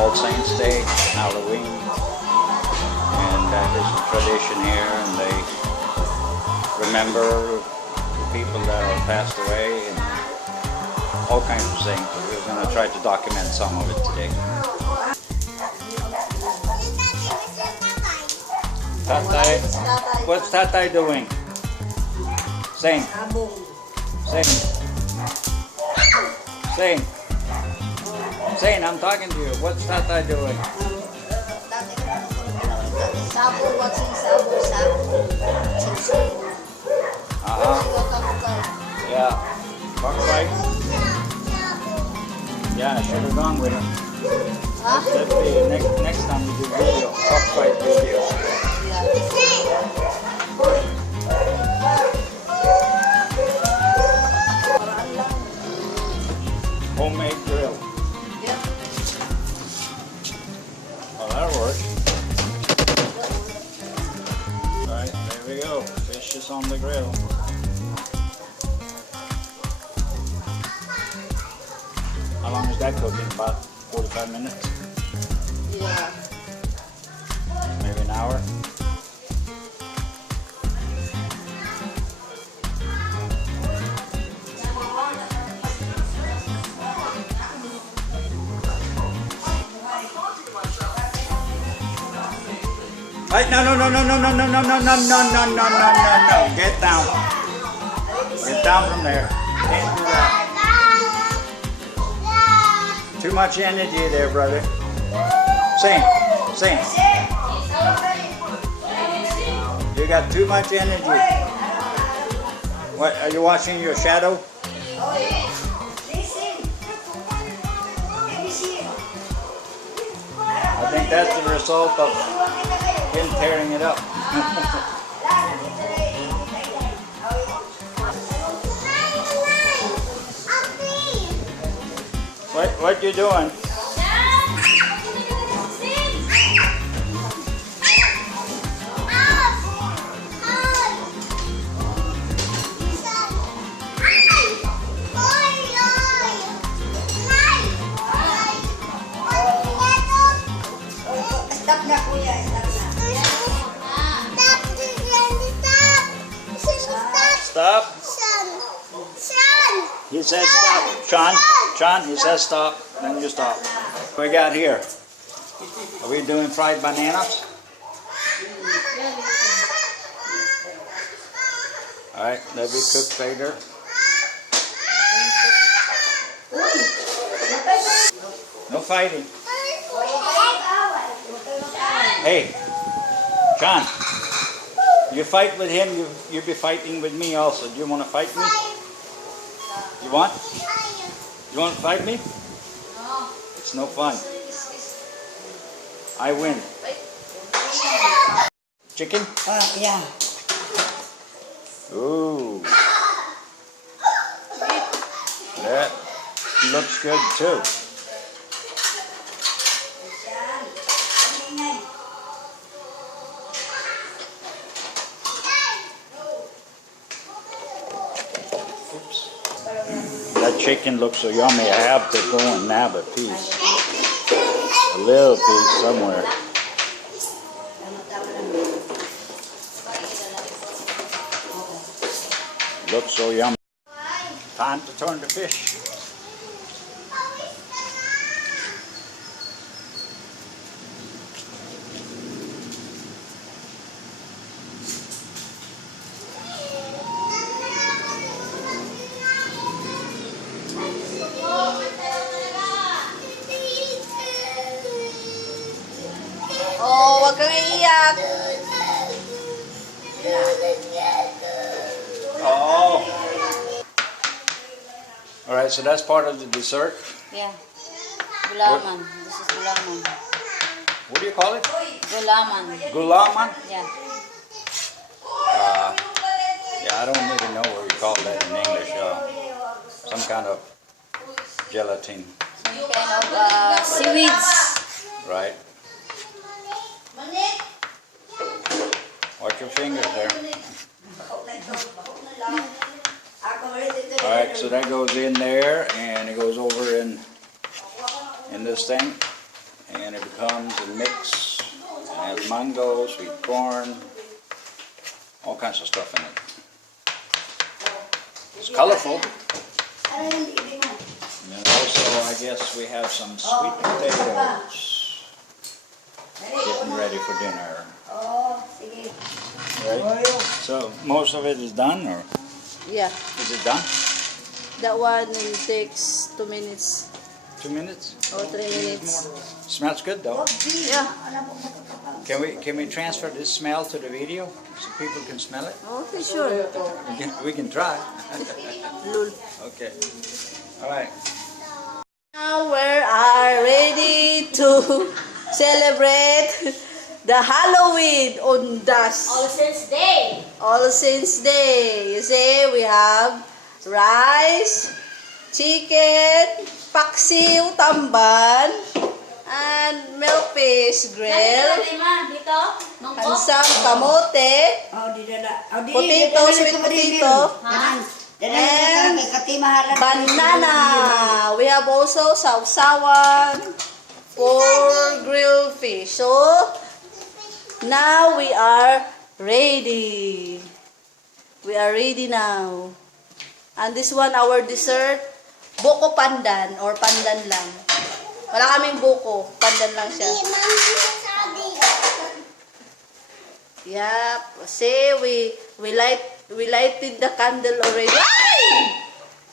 All Saints Day, Halloween, and there's a tradition here, and they remember the people that have passed away and all kinds of things. We're going to try to document some of it today. Tatay, what's Tatay doing? Sing. Sing. Sing. Sing, I'm talking to you. What's Tatay doing? Sabo, watching Sabo, Sabo. Yeah. Cockfight? Yeah, I should have gone with him. Huh? That'd be next time we do video. Cockfight video. Homemade grill. Yep. Oh, that'll work. Alright, there we go. Fish is on the grill. How long is that cooking? About 45 minutes? Yeah. Maybe an hour? Hey, no. Get down. Get down from there. Can't do that. Too much energy there, brother. Sing. You got too much energy. What, are you watching your shadow? I think that's the result of him tearing it up. What you doing? Stop na kuya, Stop. He says stop. Sean, he says stop. Then you stop. What we got here? Are we doing fried bananas? Alright, they'll be cooked later. No fighting. Hey, Sean, you fight with him, you'll be fighting with me also. Do you want to fight me? You want? You want to fight me? No. It's no fun. I win. Chicken? Yeah. Ooh. That looks good too. Oops. That chicken looks so yummy, I have to go and nab a piece. A little piece somewhere. Looks so yummy. Time to turn the fish. Oh, wag kang iiyak. Oh. Alright, so that's part of the dessert. Yeah. Gulaman. This is gulaman. What do you call it? Gulaman. Gulaman? Yeah. Yeah, I don't even know what you call that in English. Some kind of gelatin. Some kind of seaweeds. Right. Watch your fingers there. Alright, so that goes in there and it goes over in this thing And it becomes a mix. It has mango, sweet corn, all kinds of stuff in it. It's colorful. And also, I guess we have some sweet potatoes. Getting ready for dinner. Right? So, most of it is done, or Yeah, is it done? that one takes 2 minutes 2 minutes? or 3 minutes. Smells good though. Yeah. Can we transfer this smell to the video so people can smell it? Okay, sure. We can try. Lul. Okay. All right. Now we are ready to celebrate the Halloween on dust. All Saints Day. All Saints Day. You see, we have rice, chicken, paksiw, tamban, and milkfish grill, Dito, and some kamote, potato, sweet potato, and banana. We have also sausawan for grilled fish. So, now we are ready. We are ready now. And this one, our dessert, buko pandan or pandan lang. Wala kaming buko, pandan lang siya. Yep. See, we lighted the candle already. Ay!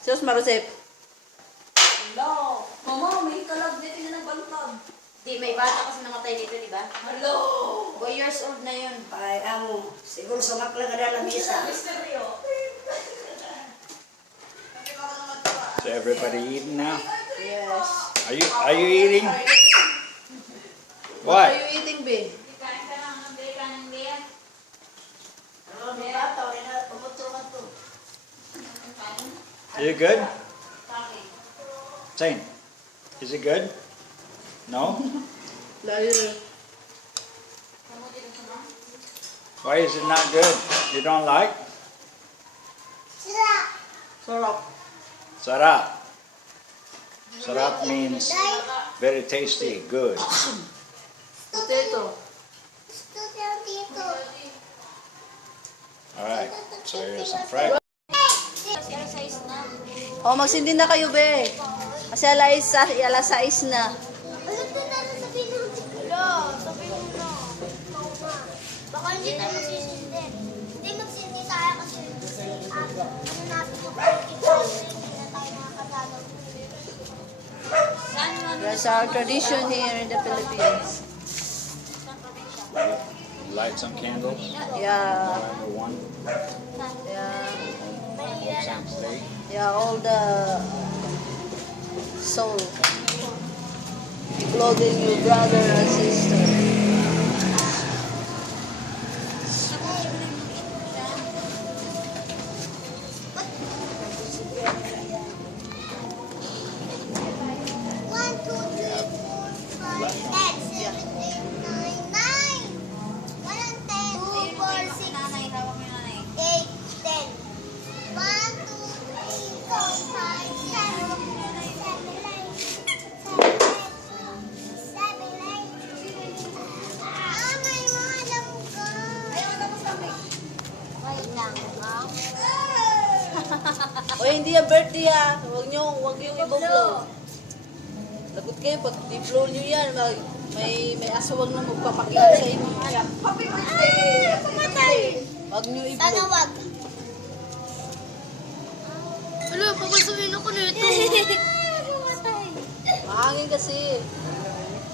Sus Marusep. Hello. Mama, may kalag dito na nagbantag. Di, may bata kasi namatay dito, di ba? Hello. 4 years old na yun. Ay, siguro sumakla ka na lang isa. So everybody eating now? Yes. Are you eating? What are What? you eating, babe? Is it good? Zane, is it good? No? Liar. Why is it not good? You don't like? Sarap. Sarap. Sarap means very tasty, good. Potato. Alright, so here's some fried. Oh, magsindi na kayo, be. Kasi alas 6 na. Baka hindi tayo magsisindi. Hindi magsindi tayo kasi ano natin yung pagkikita hindi na tayo nakakatalaw. That's our tradition here in the Philippines. Light some candles. Yeah. November 1, Yeah. All Saints Day. Yeah, all the soul, including your brother and sister. One, two, three, four, five, six, seven, eight, nine, nine. 1 and 10, 2, 4, 6, 8, 10. 1, 2, 3, 4, 5, 7, 8. May mga langga. May langga. O hindi yung birthday ha. Huwag yung i-blow. Lagot kayo, pag i-blow nyo yan, may aswang na magpapakita sa inyo. Happy birthday! Pumatay. Huwag nyo Sana i-blow. wag. Ano, papasuin ako nito. Pumatay. Mahangin kasi.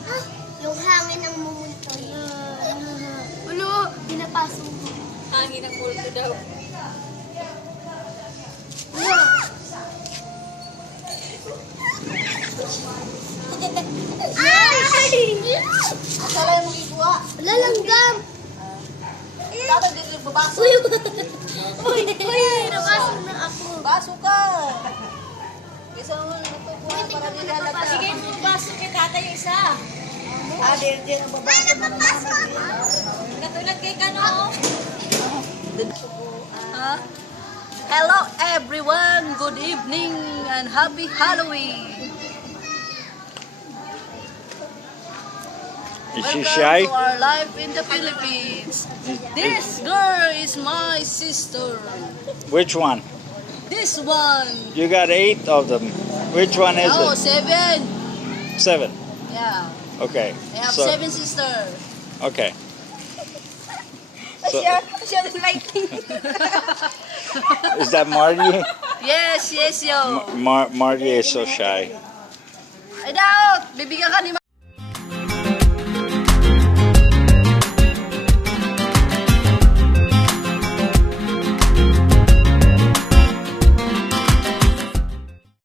Ah, yung hangin ang mumulto. Ulo, pinapasok mo. Hangin ang multo daw. Ay! Asala yung magigwa. Lalanggam! Dapat dito yung babaso. Uy! Uy! Napasok na ako. Baso ka. Kesa naman natubuhan para di lalata. Sige mo, baso kay tatay yung isa. Di ang babae mo naman. Katulad kay Kano. Hello everyone, good evening and happy Halloween. Is she Welcome shy? to our life in the Philippines. This girl is my sister. Which one? This one. You got 8 of them. Which one is Oh, it? 7. 7. Yeah. Okay. I have So 7 sisters. okay. So, Siya din lighting. is that Marty? Yes, yo. Marty is so shy. Ay, daot! Bibigyan ka ni